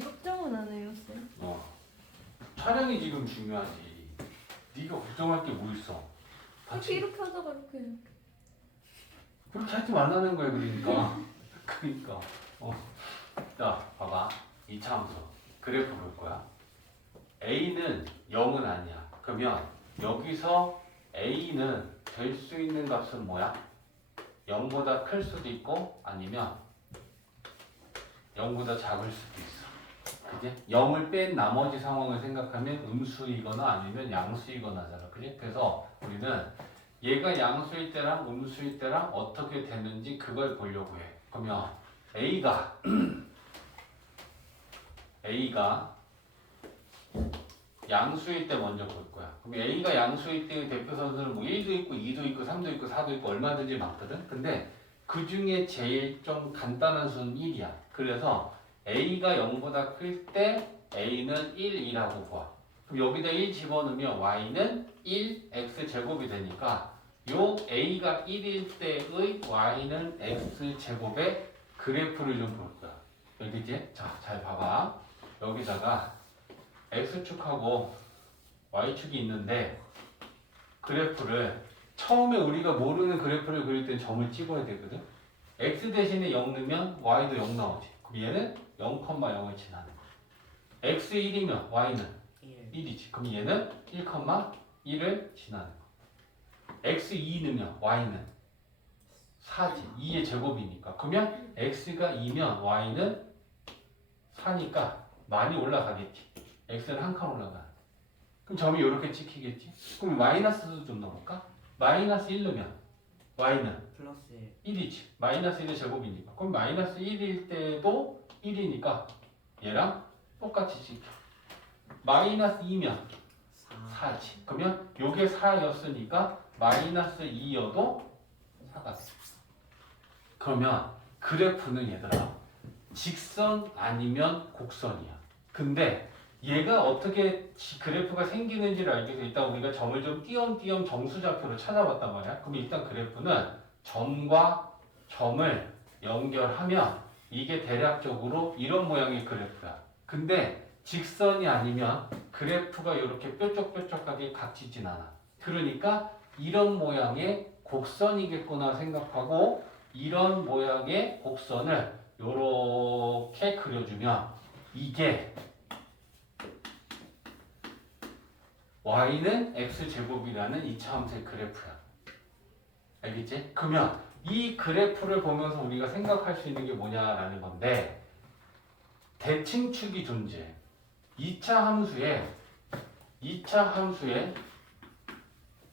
걱정은 안 해요, 쌤. 촬영이 지금 중요하지. 네가 걱정할 게 뭐 있어? 이렇게 하다가 이렇게. 그렇게 하지 말라는 거야, 그러니까. 그러니까. 자, 봐봐. 이차함수. 그래프 볼 거야. A는 0은 아니야. 그러면 여기서 A는 될 수 있는 값은 뭐야? 0보다 클 수도 있고 아니면 0보다 작을 수도 있어. 그지? 0을 뺀 나머지 상황을 생각하면 음수이거나 아니면 양수이거나잖아. 그지? 그래서 우리는 얘가 양수일 때랑 음수일 때랑 어떻게 되는지 그걸 보려고 해. 그러면 A가 양수일 때 먼저 볼 거야. 그럼 A가 양수일 때의 대표 선수는 뭐 1도 있고 2도 있고 3도 있고 4도 있고 얼마든지 많거든. 근데 그 중에 제일 좀 간단한 수는 1이야. 그래서 A가 0보다 클 때 A는 1이라고 봐. 그럼 여기다 1 집어넣으면 Y는 1X제곱이 되니까 요 A가 1일 때의 Y는 X제곱의 그래프를 좀 볼 거야. 여기지? 자, 잘 봐봐. 여기다가 X축하고 Y축이 있는데 그래프를 처음에 우리가 모르는 그래프를 그릴 땐 점을 찍어야 되거든. X 대신에 0 넣으면 Y도 0 나오지. 그럼 얘는 0,0을 지나는 거야. X 1이면 Y는 1이지. 그럼 얘는 1,1을 지나는 거야. X 2 넣으면 Y는 4지. 2의 제곱이니까. 그러면 X가 2면 Y는 4니까 많이 올라가겠지. X는 한 칸 올라가. 그럼 점이 이렇게 찍히겠지? 그럼 마이너스도 좀 넣어볼까? 마이너스 1 넣으면 Y는 플러스 1이지. 마이너스 1의 제곱이니까. 그럼 마이너스 1일 때도 1이니까 얘랑 똑같이 찍혀. 마이너스 2면 4. 4지. 그러면 요게 4였으니까 마이너스 2여도 4가 돼. 그러면 그래프는 얘들아 직선 아니면 곡선이야. 근데 얘가 어떻게 그래프가 생기는지를 알기 위해서 일단 우리가 점을 좀 띄엄띄엄 정수좌표로 찾아봤단 말이야. 그럼 일단 그래프는 점과 점을 연결하면 이게 대략적으로 이런 모양의 그래프야. 근데 직선이 아니면 그래프가 이렇게 뾰족뾰족하게 각지진 않아. 그러니까 이런 모양의 곡선이겠구나 생각하고 이런 모양의 곡선을 이렇게 그려주면 이게 y는 x제곱이라는 이차함수의 그래프야. 알겠지? 그러면 이 그래프를 보면서 우리가 생각할 수 있는 게 뭐냐라는 건데 대칭축이 존재해. 2차 함수의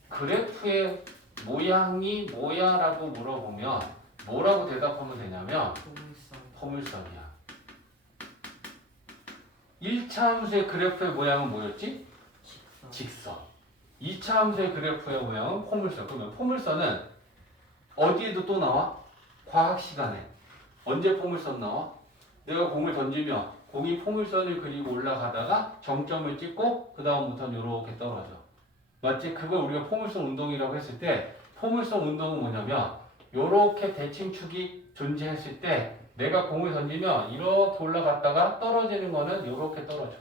그래프의 모양이 뭐야라고 물어보면 뭐라고 대답하면 되냐면 포물선이야. 1차 함수의 그래프의 모양은 뭐였지? 직선. 2차 함수의 그래프의 모양은 포물선. 그러면 포물선은 어디에도 또 나와? 과학 시간에. 언제 포물선 나와? 내가 공을 던지면 공이 포물선을 그리고 올라가다가 정점을 찍고 그 다음부터는 이렇게 떨어져. 맞지? 그걸 우리가 포물선 운동이라고 했을 때 포물선 운동은 뭐냐면 이렇게 대칭축이 존재했을 때 내가 공을 던지면 이렇게 올라갔다가 떨어지는 거는 이렇게 떨어져.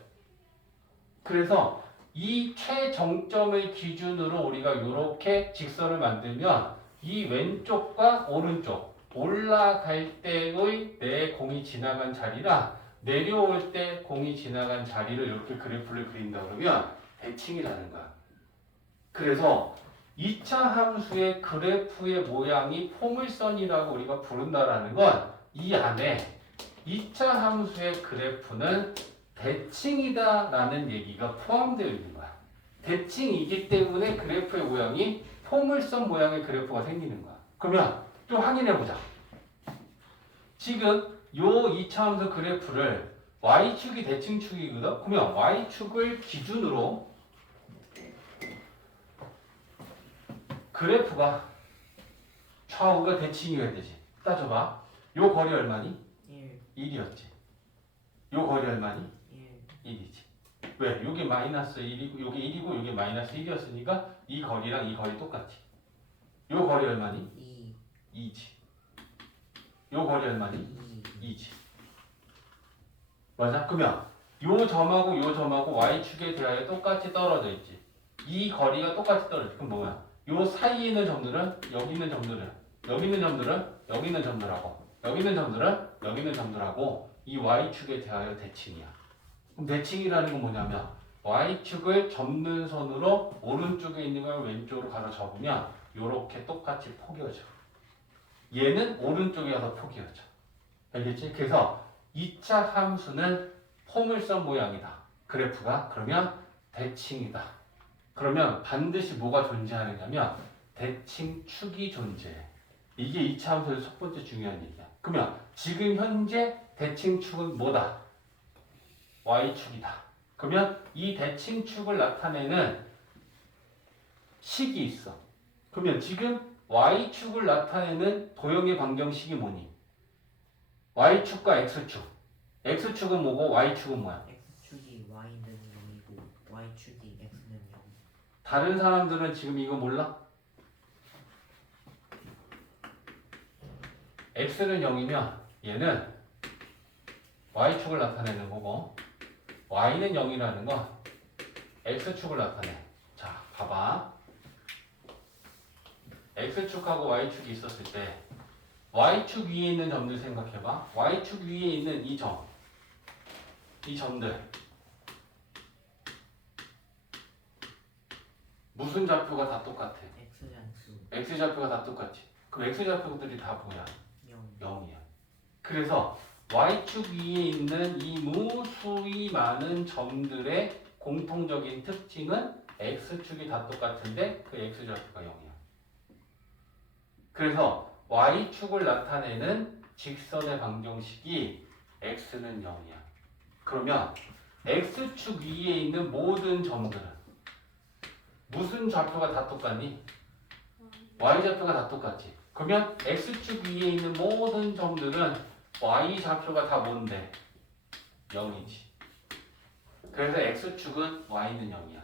그래서 이 최정점을 기준으로 우리가 이렇게 직선을 만들면 이 왼쪽과 오른쪽 올라갈 때의 내 공이 지나간 자리랑 내려올 때 공이 지나간 자리를 이렇게 그래프를 그린다 그러면 대칭이라는 거야. 그래서 2차 함수의 그래프의 모양이 포물선이라고 우리가 부른다라는 건 이 안에 2차 함수의 그래프는 대칭이다라는 얘기가 포함되어 있는 거야. 대칭이기 때문에 그래프의 모양이 포물선 모양의 그래프가 생기는 거야. 그러면 좀 확인해 보자. 지금 요 2차 함수 그래프를 y축이 대칭축이거든. 그러면 y축을 기준으로 그래프가 좌우가 대칭이어야 되지. 따져봐. 요 거리 얼마니? 1이었지. 요 거리 얼마니? 1이지. 왜? 요게 마이너스 1이고 요게 1이고 요게 마이너스 1이었으니까 이 거리랑 이 거리 똑같지. 요 거리 얼마니? 2지. 요 거리 얼마니? 2지. 맞아? 그러면 요 점하고 요 점하고 y축에 대하여 똑같이 떨어져 있지. 이 거리가 똑같이 떨어져. 그럼 뭐야? 요 사이에 있는 점들은 여기 있는 점들은 여기 있는 점들은 여기 있는 점들하고 여기 있는 점들은 여기 있는 점들하고 이 y축에 대하여 대칭이야. 그럼 대칭이라는 건 뭐냐면 y축을 접는 선으로 오른쪽에 있는 걸 왼쪽으로 가로 접으면 요렇게 똑같이 포개져. 얘는 오른쪽에 가서 포개져. 알겠지? 그래서 2차 함수는 포물선 모양이다. 그래프가 그러면 대칭이다. 그러면 반드시 뭐가 존재하느냐면 대칭축이 존재해. 이게 2차 함수의 첫 번째 중요한 얘기야. 그러면 지금 현재 대칭축은 뭐다? y축이다. 그러면 이 대칭축을 나타내는 식이 있어. 그러면 지금 y축을 나타내는 도형의 방정식이 뭐니? y축과 x축. x축은 뭐고 y축은 뭐야? x축이 y는 0이고 y축이 x는 0. 다른 사람들은 지금 이거 몰라? x는 0이면 얘는 y축을 나타내는 거고 y는 0이라는 건 x축을 나타내. 자, 봐봐. x축하고 y축이 있었을 때 y축 위에 있는 점들 생각해봐. y축 위에 있는 이 점, 이 점들 무슨 좌표가 다 똑같아? x장수 x좌표가 다 똑같지. 그럼 x좌표들이 다 뭐야? 0. 0이야. 그래서 y축 위에 있는 이 무수히 많은 점들의 공통적인 특징은 x축이 다 똑같은데 그 x좌표가 0이야. 그래서 y축을 나타내는 직선의 방정식이 x는 0이야. 그러면 x축 위에 있는 모든 점들은 무슨 좌표가 다 똑같니? y좌표가 다 똑같지. 그러면 x축 위에 있는 모든 점들은 y좌표가 다 뭔데? 0이지. 그래서 x축은 y는 0이야.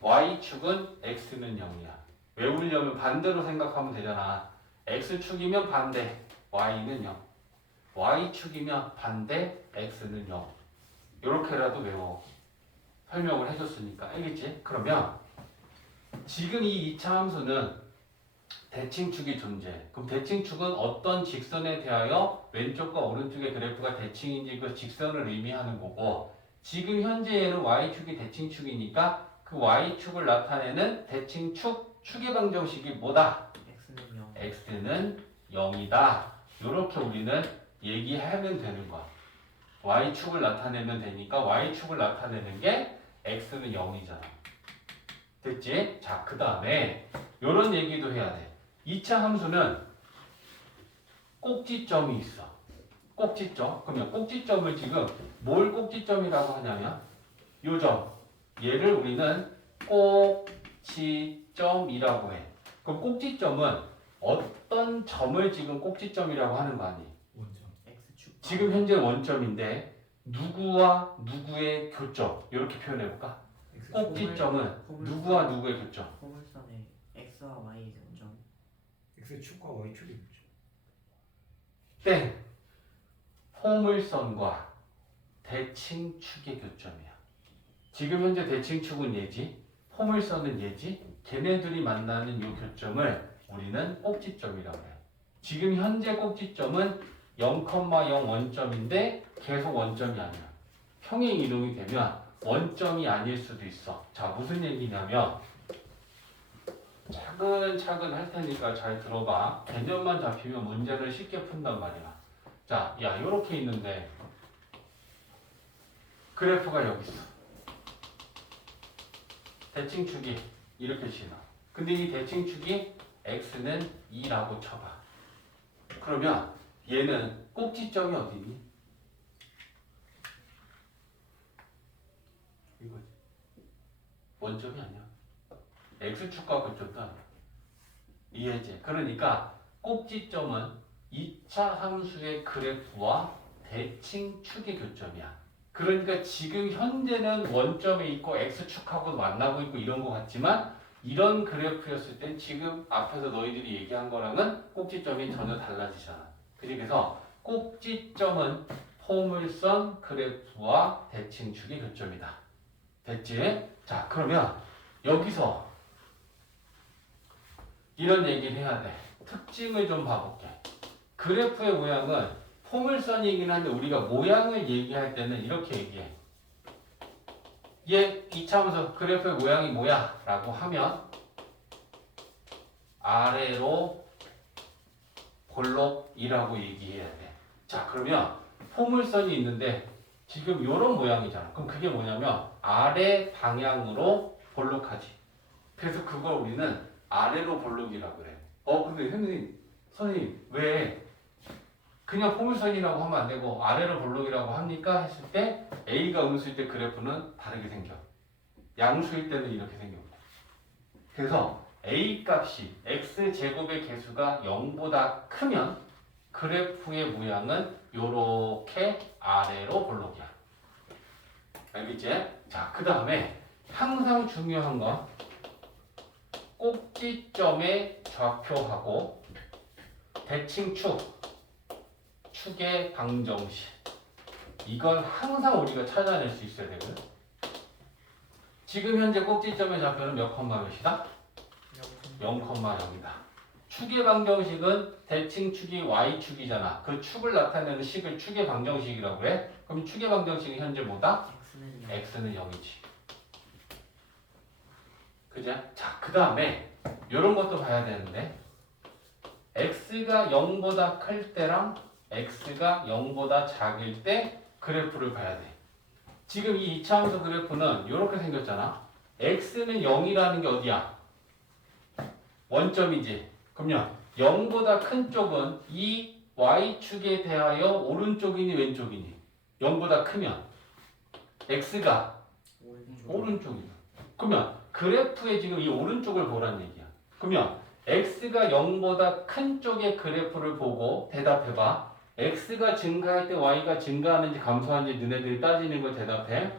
y축은 x는 0이야. 외우려면 반대로 생각하면 되잖아. x축이면 반대, y는 0. y축이면 반대, x는 0. 이렇게라도 외워. 설명을 해줬으니까. 알겠지? 그러면 지금 이 2차 함수는 대칭축이 존재해. 그럼 대칭축은 어떤 직선에 대하여 왼쪽과 오른쪽의 그래프가 대칭인지 그 직선을 의미하는 거고 지금 현재에는 y축이 대칭축이니까 그 y축을 나타내는 대칭축 축의 방정식이 뭐다? x는 0. x는 0이다. 이렇게 우리는 얘기하면 되는 거야. y축을 나타내면 되니까 y축을 나타내는 게 x는 0이잖아. 됐지? 자, 그 다음에 이런 얘기도 해야 돼. 2차 함수는 꼭지점이 있어. 꼭지점. 그러면 꼭지점을 지금 뭘 꼭지점이라고 하냐면 요 점. 얘를 우리는 꼭지점이라고 해. 그럼 꼭지점은 어떤 점을 지금 꼭지점이라고 하는 거 아니? 원점. x축 지금 현재 원점인데 누구와 누구의 교점 이렇게 표현해볼까? 꼭지점은 누구와 누구의 교점? 포물선의 x와 y의 교점. x축과 y축이 뭐죠? 땡! 포물선과 대칭축의 교점이야. 지금 현재 대칭축은 얘지, 포물선은 얘지, 걔네들이 만나는 이 교점을 우리는 꼭지점이라고 해. 지금 현재 꼭지점은 0,0 원점인데 계속 원점이 아니야. 평행 이동이 되면 원점이 아닐 수도 있어. 자, 무슨 얘기냐면 차근차근 할 테니까 잘 들어봐. 개념만 잡히면 문제를 쉽게 푼단 말이야. 자, 야, 요렇게 있는데 그래프가 여기 있어. 대칭축이 이렇게 지나. 근데 이 대칭축이 x는 2라고 쳐봐. 그러면 얘는 꼭지점이 어디니? 이거지. 원점이 아니야. x축과 그쪽도 아니야. 이해지? 그러니까 꼭지점은 2차 함수의 그래프와 대칭축의 교점이야. 그러니까 지금 현재는 원점에 있고 x축하고 만나고 있고 이런 것 같지만 이런 그래프였을 땐 지금 앞에서 너희들이 얘기한 거랑은 꼭지점이 전혀 달라지잖아. 그래서 꼭지점은 포물선 그래프와 대칭축의 교점이다. 됐지? 자, 그러면 여기서 이런 얘기를 해야 돼. 특징을 좀 봐볼게. 그래프의 모양은 포물선이긴 한데 우리가 모양을 얘기할 때는 이렇게 얘기해. 얘 이차함수 그래프의 모양이 뭐야? 라고 하면 아래로 볼록이라고 얘기해야 돼. 자, 그러면 포물선이 있는데 지금 이런 모양이잖아. 그럼 그게 뭐냐면 아래 방향으로 볼록하지. 그래서 그걸 우리는 아래로 볼록이라고 그래. 근데 선생님 왜 그냥 포물선이라고 하면 안 되고 아래로 볼록이라고 합니까? 했을 때 A가 음수일 때 그래프는 다르게 생겨. 양수일 때는 이렇게 생깁니다. 그래서 A 값이 x제곱의 개수가 0보다 크면 그래프의 모양은 요렇게 아래로 볼록이야. 알겠지? 자, 그 다음에 항상 중요한 건 꼭지점의 좌표하고 대칭축, 축의 방정식. 이건 항상 우리가 찾아낼 수 있어야 되거든. 지금 현재 꼭지점의 좌표는 몇 컴마 몇이다? 0,0이다. 축의 방정식은 대칭축이 y축이잖아. 그 축을 나타내는 식을 축의 방정식이라고 해. 그럼 축의 방정식이 현재 뭐다? x는 0이지. 그죠? 자, 그 다음에 이런 것도 봐야 되는데 x가 0보다 클 때랑 x가 0보다 작을 때 그래프를 봐야 돼. 지금 이 이차함수 그래프는 이렇게 생겼잖아. x는 0이라는 게 어디야? 원점이지. 그러면 0보다 큰 쪽은 이 y축에 대하여 오른쪽이니 왼쪽이니? 0보다 크면 x가 오른쪽이다. 그러면 그래프에 지금 이 오른쪽을 보라는 얘기야. 그러면 x가 0보다 큰 쪽의 그래프를 보고 대답해봐. x가 증가할 때 y가 증가하는지 감소하는지 너네들이 따지는 걸 대답해.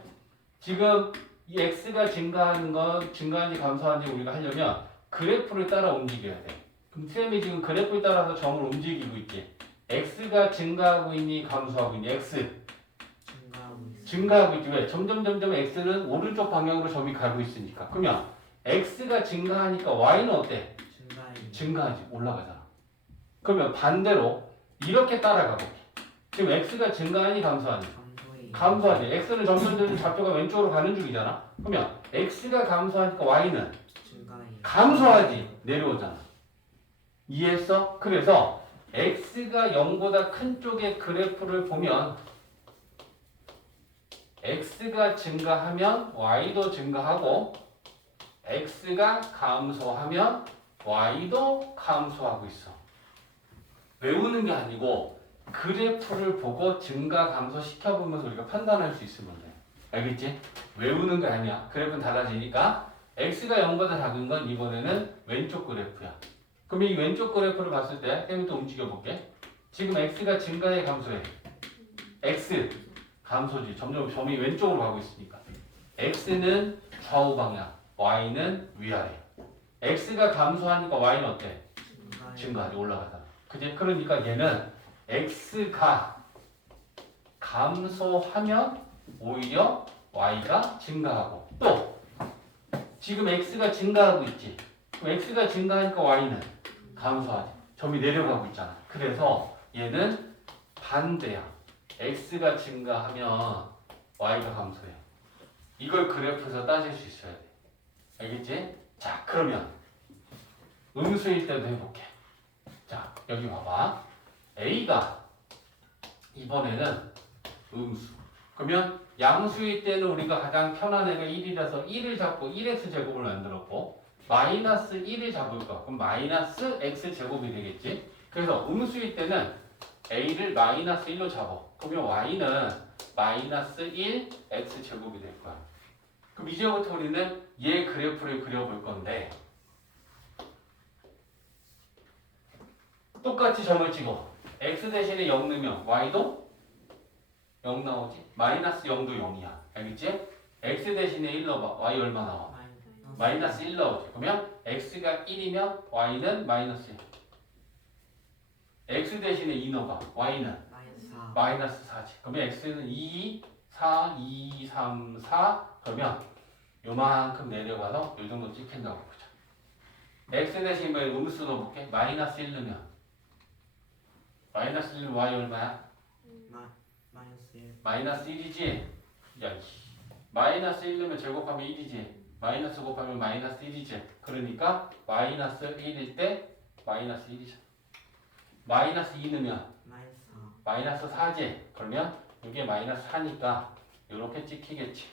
지금 이 x가 증가하는지 감소하는지 우리가 하려면 그래프를 따라 움직여야 돼. 그럼 쌤이 지금 그래프에 따라서 점을 움직이고 있지. x가 증가하고 있니 감소하고 있니? x 증가하고 있지. 왜? 점점 x는 오른쪽 방향으로 점이 가고 있으니까. 그러면 x가 증가하니까 y는 어때? 증가하지. 올라가잖아. 그러면 반대로 이렇게 따라가 볼게. 지금 x가 증가하니 감소하니? 감소하지. x는 점점 좌표가 왼쪽으로 가는 중이잖아. 그러면 x가 감소하니까 y는 감소하지. 내려오잖아. 이해했어? 그래서 x가 0보다 큰 쪽의 그래프를 보면 x가 증가하면 y도 증가하고 x가 감소하면 y도 감소하고 있어. 외우는 게 아니고 그래프를 보고 증가 감소 시켜보면서 우리가 판단할 수 있으면 돼. 알겠지? 외우는 게 아니야. 그래프는 달라지니까 x가 0보다 작은 건 이번에는 왼쪽 그래프야. 그럼 이 왼쪽 그래프를 봤을 때 쌤이 또 움직여 볼게. 지금 x가 증가해 감소해? x 감소지. 점점 점이 왼쪽으로 가고 있으니까. x는 좌우 방향, y는 위아래. x가 감소하니까 y는 어때? 증가하지. 올라가잖아. 그지? 그러니까 얘는 x가 감소하면 오히려 y가 증가하고 또 지금 x가 증가하고 있지. 그럼 x가 증가하니까 y는 감소하지. 점이 내려가고 있잖아. 그래서 얘는 반대야. x가 증가하면 y가 감소해. 이걸 그래프에서 따질 수 있어야 돼. 알겠지? 자, 그러면 음수일 때도 해볼게. 자, 여기 봐봐. a가 이번에는 음수. 그러면 양수일 때는 우리가 가장 편한 애가 1이라서 1을 잡고 1x제곱을 만들었고 마이너스 1을 잡을 거. 그럼 마이너스 x제곱이 되겠지? 그래서 음수일 때는 a를 마이너스 1로 잡아. 그러면 y는 마이너스 1 x제곱이 될 거야. 그럼 이제부터 우리는 얘 그래프를 그려볼 건데 똑같이 점을 찍어. x 대신에 0 넣으면 y도 0 나오지? 마이너스 0도 0이야. 알겠지? x 대신에 1 넣어봐. y 얼마 나와? 마이너스 1 나오지. 그러면 x가 1이면 y는 마이너스 1. x 대신에 2 넣어봐. y는 4. 마이너스 4지. 그러면 x는 2, 4, 2, 3, 4. 그러면 요만큼 내려가서 요 정도 찍힌다고 보자. x 대신 뭐 음수 넣어볼게. 마이너스 1 넣으면 마이너스 1은 y 얼마야? 마이너스 1. 마이너스 1이지? 야, 마이너스 1 넣으면 제곱하면 1이지. 마이너스 곱하면 마이너스 1이지. 그러니까 마이너스 1일 때 마이너스 1이죠. 마이너스 2 넣으면 마이너스 4. 마이너스 4지. 그러면 이게 마이너스 4니까 이렇게 찍히겠지.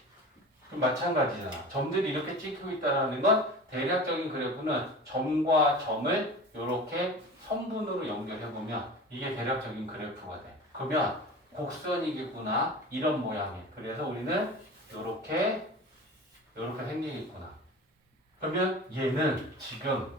그럼 마찬가지잖아. 점들이 이렇게 찍히고 있다는 건 대략적인 그래프는 점과 점을 이렇게 선분으로 연결해보면 이게 대략적인 그래프가 돼. 그러면 곡선이겠구나. 이런 모양이. 그래서 우리는 이렇게 생기겠구나. 그러면 얘는 지금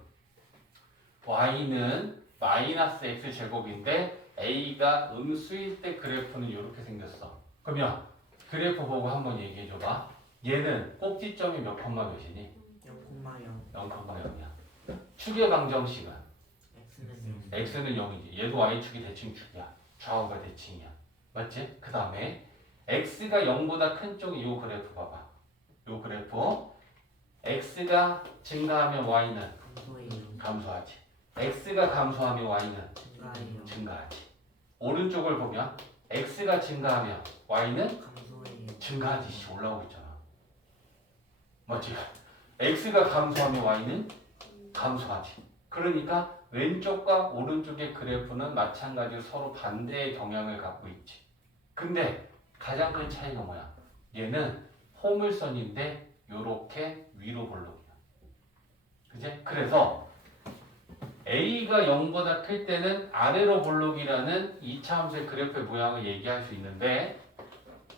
y는 마이너스 x 제곱인데 a가 음수일 때 그래프는 이렇게 생겼어. 그러면 그래프 보고 한번 얘기해줘봐. 얘는 꼭지점이 몇 콤마 몇이니? 0,0. 0,0이야. 축의 방정식은 x는 0. x는 0이지. 얘도 y축이 대칭축이야. 좌우가 대칭이야. 맞지? 그 다음에 x가 0보다 큰 쪽이 요 그래프 봐봐. 요 그래프 x가 증가하면 y는 감소해요. 감소하지. x가 감소하면 y는 증가해요. 증가하지. 오른쪽을 보면 x가 증가하면 y는 감소해요. 증가하지. 올라오고 있잖아. 맞지? x가 감소하면 y는 감소하지. 그러니까 왼쪽과 오른쪽의 그래프는 마찬가지로 서로 반대의 경향을 갖고 있지. 근데 가장 큰 차이가 뭐야? 얘는 포물선인데 요렇게 위로 볼록이야. 그지? 그래서 a가 0보다 클 때는 아래로 볼록이라는 2차 함수의 그래프의 모양을 얘기할 수 있는데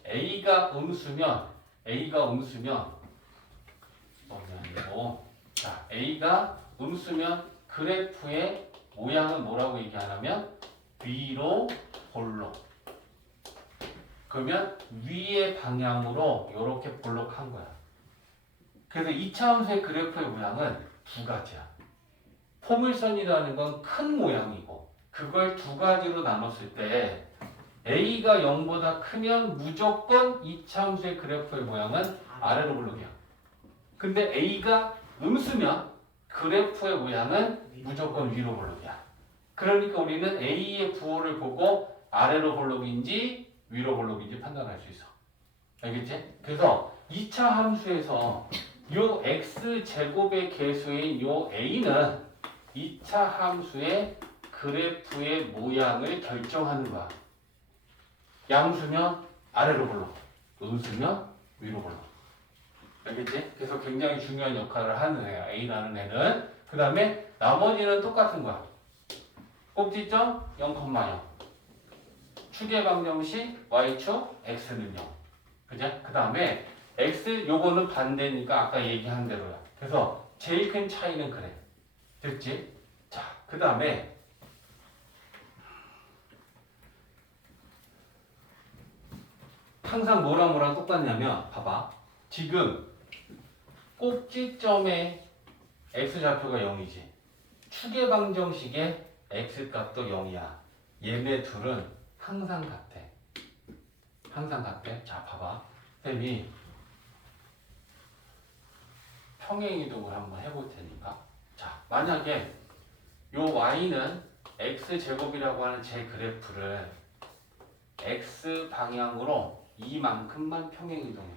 a가 음수면 아니고 자 a가 음수면 그래프의 모양은 뭐라고 얘기하냐면 위로 볼록. 그러면 위의 방향으로 이렇게 볼록한 거야. 그래서 2차 함수의 그래프의 모양은 두 가지야. 포물선이라는 건 큰 모양이고 그걸 두 가지로 나눴을 때 a가 0보다 크면 무조건 2차 함수의 그래프의 모양은 아래로 볼록이야. 근데 a가 음수면 그래프의 모양은 무조건 위로 볼록이야. 그러니까 우리는 a의 부호를 보고 아래로 볼록인지 위로 볼록인지 판단할 수 있어. 알겠지? 그래서 2차 함수에서 요 x제곱의 개수인 요 a는 2차 함수의 그래프의 모양을 결정하는 거야. 양수면 아래로 볼록, 음수면 위로 볼록. 알겠지? 그래서 굉장히 중요한 역할을 하는 애야. a라는 애는. 그 다음에 나머지는 똑같은 거야. 꼭지점 0,0. 축의 방정식 y축 x는 0. 그죠? 그 다음에 x 요거는 반대니까 아까 얘기한 대로야. 그래서 제일 큰 차이는 그래. 됐지? 자, 그 다음에 항상 뭐랑 똑같냐면 봐봐. 지금 꼭지점의 x좌표가 0이지. 축의 방정식의 x값도 0이야. 얘네 둘은 항상 같아. 항상 같아. 자, 봐봐. 쌤이 평행이동을 한번 해볼 테니까. 자, 만약에 요 y는 x제곱이라고 하는 제 그래프를 x 방향으로 이만큼만 평행이동해.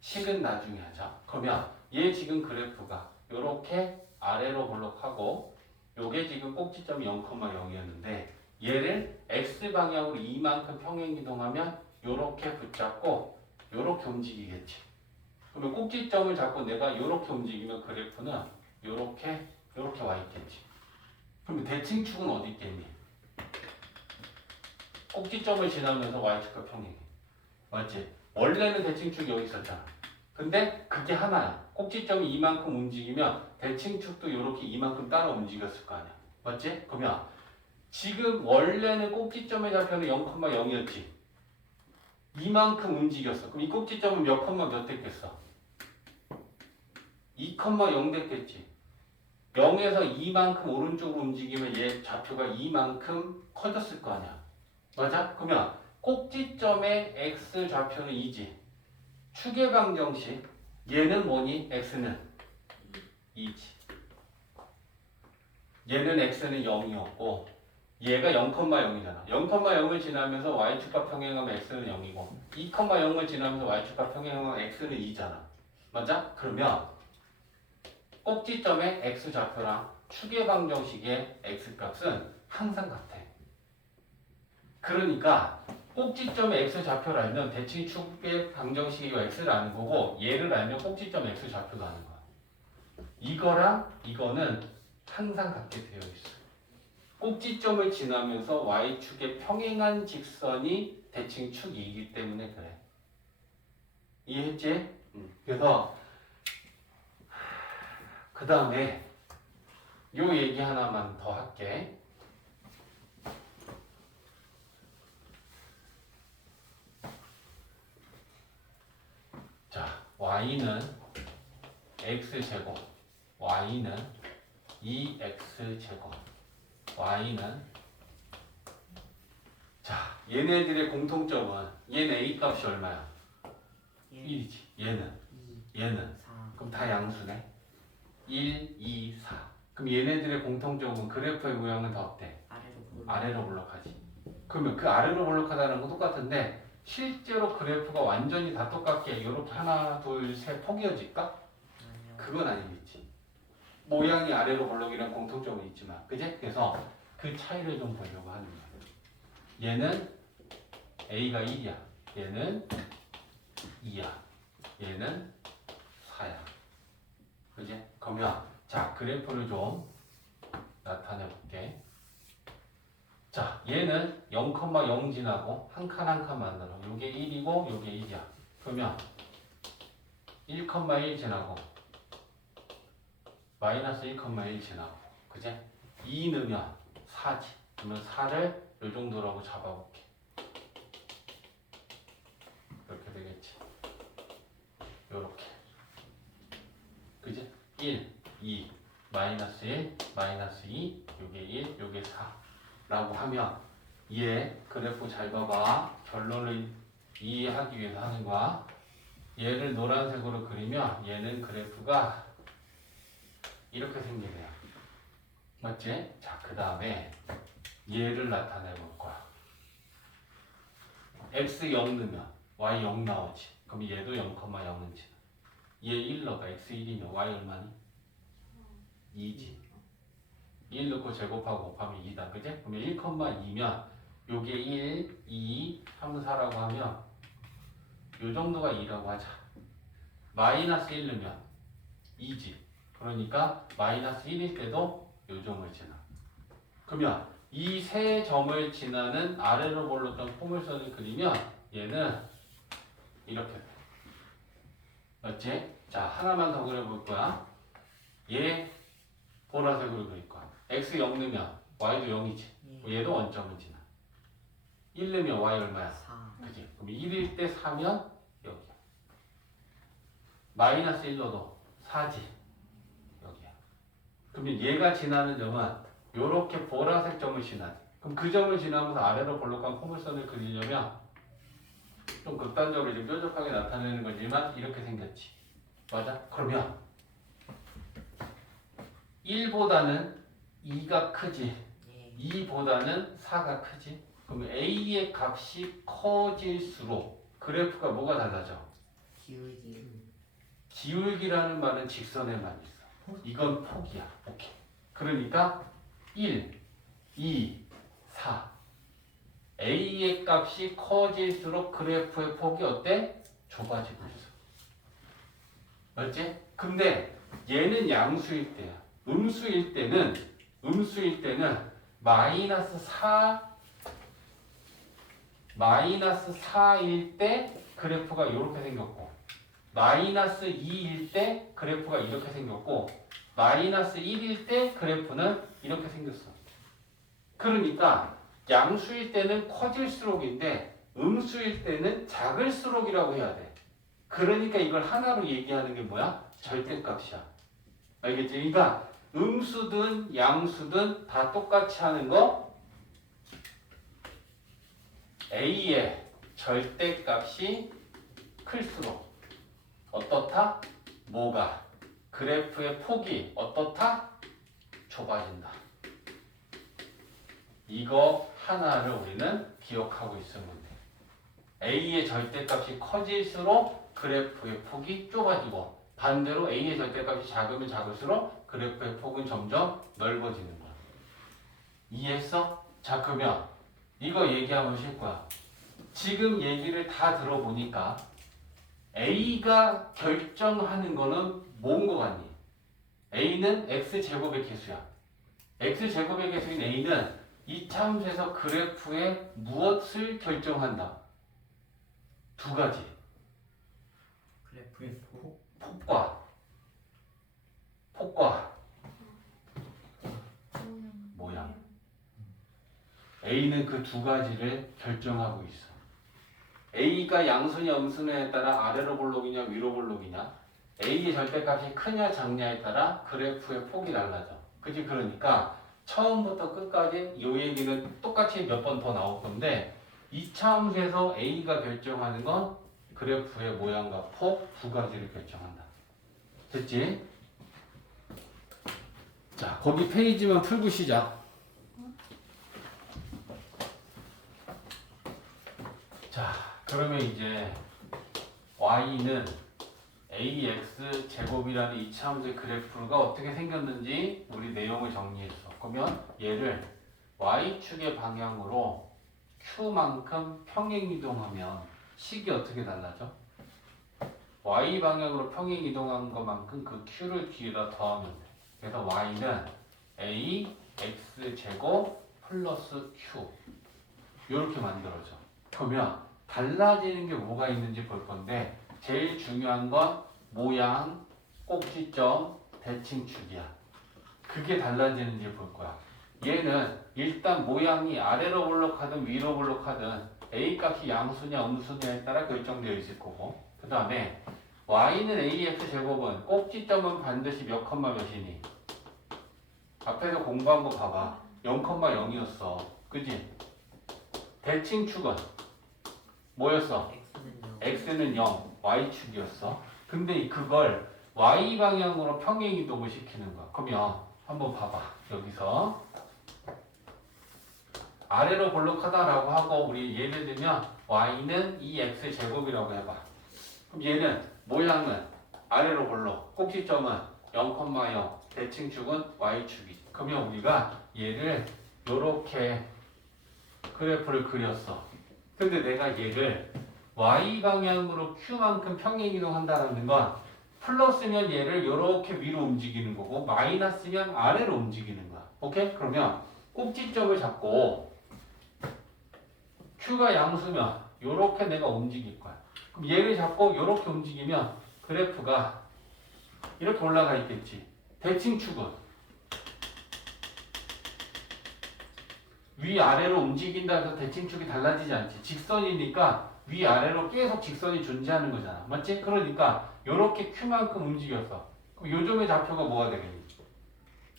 식은 나중에 하자. 그러면 얘 지금 그래프가 요렇게 아래로 볼록하고 요게 지금 꼭지점이 0,0이었는데 얘를 x 방향으로 이만큼 평행이동하면 요렇게 붙잡고 요렇게 움직이겠지. 그러면 꼭지점을 잡고 내가 요렇게 움직이면 그래프는 요렇게 와 있겠지. 그러면 대칭축은 어디 있겠니? 꼭지점을 지나면서 y축과 평행해. 맞지? 원래는 대칭축이 여기 있었잖아. 근데 그게 하나야. 꼭지점이 이만큼 움직이면 대칭축도 이렇게 이만큼 따라 움직였을 거 아니야. 맞지? 그러면 지금 원래는 꼭지점의 좌표는 0,0이었지. 이만큼 움직였어. 그럼 이 꼭지점은 몇 됐겠어? 2,0 됐겠지. 0에서 이만큼 오른쪽으로 움직이면 얘 좌표가 이만큼 커졌을 거 아니야. 맞아? 그러면 꼭지점의 x 좌표는 2지. 축의 방정식 얘는 뭐니? x는 2지. 얘는 x는 0이었고 얘가 0,0이잖아. 0,0을 지나면서 y축과 평행하면 x는 0이고 2,0을 지나면서 y축과 평행하면 x는 2잖아. 맞아? 그러면 꼭지점의 x 좌표랑 축의 방정식의 x 값은 항상 같아. 그러니까 꼭지점의 x 좌표를 알면 대칭 축의 방정식이 x를 아는 거고 얘를 알면 꼭지점 x 좌표도 아는 거야. 이거랑 이거는 항상 같게 되어 있어. 꼭지점을 지나면서 y축에 평행한 직선이 대칭 축이기 때문에 그래. 이해했지? 그래서 그 다음에 요 얘기 하나만 더 할게. 자, y는 x제곱, y는 2x제곱, y는 자, 얘네들의 공통점은 얘는 a 값이 얼마야? 1이지. 얘는 2, 얘는 4, 그럼 다 양수네. 1, 2, 4. 그럼 얘네들의 공통점은 그래프의 모양은 다 어때? 아래로 볼록하지. 그러면 그 아래로 볼록하다는 건 똑같은데 실제로 그래프가 완전히 다 똑같게 이렇게 하나, 둘, 셋 포개어질까? 아니요. 그건 아니겠지. 모양이 아래로 볼록이란 공통점은 있지만, 그지? 그래서 그 차이를 좀 보려고 하는 거야. 얘는 a가 1이야. 얘는 2야. 얘는 4야. 그지? 그러면 자 그래프를 좀 나타내 볼게. 자 얘는 0,0 지나고 한 칸 한 칸 만들어. 요게 1이고 요게 1이야. 그러면 1,1 지나고 마이너스 1,1 지나고 그지? 2 넣으면 4지. 그러면 4를 요 정도라고 잡아볼게. 이렇게 되겠지. 요렇게. 그지? 1, 2, 마이너스 1, 마이너스 2, 요게 1, 요게 4 라고 하면 얘 그래프 잘 봐봐. 결론을 이해하기 위해서 하는 거야. 얘를 노란색으로 그리면 얘는 그래프가 이렇게 생기네요. 맞지? 자, 그 다음에 얘를 나타내 볼 거야. x 0 넣으면 y 0 나오지. 그럼 얘도 0,0은 지나. 얘 1 넣어봐. x 1이면 y 얼마니? 2지. 1 넣고 제곱하고 곱하면 2다. 그지? 그러면 1,2면 요게 1, 2, 3, 4라고 하면 요 정도가 2라고 하자. 마이너스 1 넣으면 2지. 그러니까 마이너스 1일 때도 요 점을 지나. 그러면 이 세 점을 지나는 아래로 볼록한 포물선을 그리면 얘는 이렇게 돼. 맞지? 자, 하나만 더 그려볼 거야. 얘 보라색으로 그릴 거야. x 0 넣으면 y도 0이지. 예. 얘도 원점을 지나. 1 넣으면 y 얼마야? 4, 그지? 그럼 1일 때 4면 여기야. 마이너스 1 넣어도 4지. 여기야. 그러면 얘가 지나는 점은 요렇게 보라색 점을 지나지. 그럼 그 점을 지나면서 아래로 볼록한 포물선을 그리려면 좀 극단적으로 좀 뾰족하게 나타내는 거지만 이렇게 생겼지. 맞아? 그러면 1보다는 2가 크지. 예. 2보다는 4가 크지. 그럼 A의 값이 커질수록 그래프가 뭐가 달라져? 기울기. 기울기라는 말은 직선에만 있어. 이건 폭이야. 오케이. 그러니까 1, 2, 4. A의 값이 커질수록 그래프의 폭이 어때? 좁아지고 있어. 맞지? 근데 얘는 양수일 때야. 음수일 때는 마이너스 4일 때 그래프가 이렇게 생겼고 마이너스 2일 때 그래프가 이렇게 생겼고 마이너스 1일 때 그래프는 이렇게 생겼어. 그러니까 양수일 때는 커질수록인데 음수일 때는 작을수록이라고 해야 돼. 그러니까 이걸 하나로 얘기하는 게 뭐야? 절대값이야. 알겠지? 그러니까 음수든 양수든 다 똑같이 하는 거 A의 절대값이 클수록 어떻다? 뭐가? 그래프의 폭이 어떻다? 좁아진다. 이거 하나를 우리는 기억하고 있으면 돼. A의 절대값이 커질수록 그래프의 폭이 좁아지고 반대로 A의 절대값이 작으면 작을수록 그래프의 폭은 점점 넓어지는 거야. 이해했어? 자, 그러면 이거 얘기하면 쉴 거야. 지금 얘기를 다 들어보니까 A가 결정하는 거는 뭔 거 같니? A는 X제곱의 개수야. X제곱의 개수인 A는 이차 함수에서 그래프의 무엇을 결정한다? 두 가지. 그래프의 폭. 폭과 모양. A는 그 두 가지를 결정하고 있어. A가 양수냐 음수냐에 따라 아래로 볼록이냐 위로 볼록이냐, A의 절대값이 크냐 작냐에 따라 그래프의 폭이 달라져. 그치? 그러니까 처음부터 끝까지 이 얘기는 똑같이 몇 번 더 나올 건데 2차 함수에서 A가 결정하는 건 그래프의 모양과 폭 두 가지를 결정한다. 됐지? 자, 거기 페이지만 풀고 시작. 자, 그러면 이제 y는 ax 제곱이라는 이차 함수의 그래프가 어떻게 생겼는지 우리 내용을 정리했어. 그러면 얘를 y축의 방향으로 q만큼 평행 이동하면 식이 어떻게 달라져? y 방향으로 평행 이동한 것만큼 그 q를 뒤에다 더하면 돼. 그래서 y는 ax 제곱 플러스 q 이렇게 만들어져. 그러면 달라지는 게 뭐가 있는지 볼 건데 제일 중요한 건 모양, 꼭지점, 대칭축이야. 그게 달라지는지 볼 거야. 얘는 일단 모양이 아래로 볼록하든 위로 볼록하든 A 값이 양수냐 음수냐에 따라 결정되어 있을 거고, 그 다음에 y는 ax 제곱은 꼭지점은 반드시 몇 컴마 몇이니? 앞에서 공부한 거 봐봐. 0,0이었어. 그지? 대칭축은 뭐였어? x는 0, y축이었어. 근데 그걸 y 방향으로 평행 이동을 시키는 거야. 그러면 한번 봐봐. 여기서 아래로 볼록하다라고 하고 우리 예를 들면 y는 2x 제곱이라고 해봐. 그럼 얘는 모양은 아래로 볼록, 꼭지점은 0,0, 대칭축은 y축이지. 그러면 우리가 얘를 요렇게 그래프를 그렸어. 근데 내가 얘를 y 방향으로 q만큼 평행 이동한다는 건 플러스면 얘를 이렇게 위로 움직이는 거고 마이너스면 아래로 움직이는 거야. 오케이? 그러면 꼭지점을 잡고 q가 양수면 이렇게 내가 움직일 거야. 그럼 얘를 잡고 이렇게 움직이면 그래프가 이렇게 올라가 있겠지. 대칭축은 위아래로 움직인다 해서 대칭축이 달라지지 않지. 직선이니까 위아래로 계속 직선이 존재하는 거잖아. 맞지? 그러니까 이렇게 q만큼 움직였어. 그럼 요점의 좌표가 뭐가 되겠니?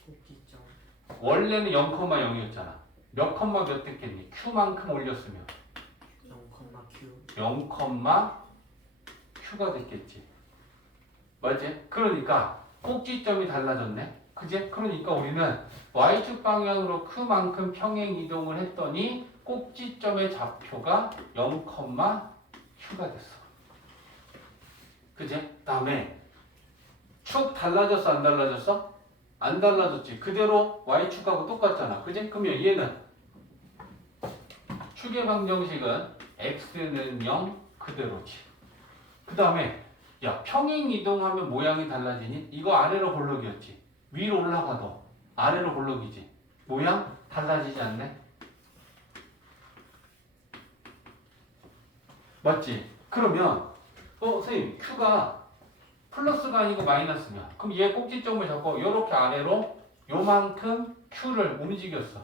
꼭지점. 원래는 0,0이었잖아. 몇 컴마 몇 됐겠니? q만큼 올렸으면 0,q. 0,q가 됐겠지. 맞지? 그러니까 꼭지점이 달라졌네. 그지? 그러니까 우리는 y축 방향으로 q만큼 평행 이동을 했더니 꼭지점의 좌표가 0,q가 됐어. 그지? 다음에 축 달라졌어 안 달라졌어? 안 달라졌지. 그대로 y축하고 똑같잖아. 그지? 그러면 얘는 축의 방정식은 x는 0 그대로지. 그 다음에 야 평행 이동하면 모양이 달라지니? 이거 아래로 볼록이었지. 위로 올라가도 아래로 볼록이지. 모양 달라지지 않네? 맞지? 그러면 선생님 q가 플러스가 아니고 마이너스면 그럼 얘 꼭지점을 잡고 이렇게 아래로 요만큼 q를 움직였어.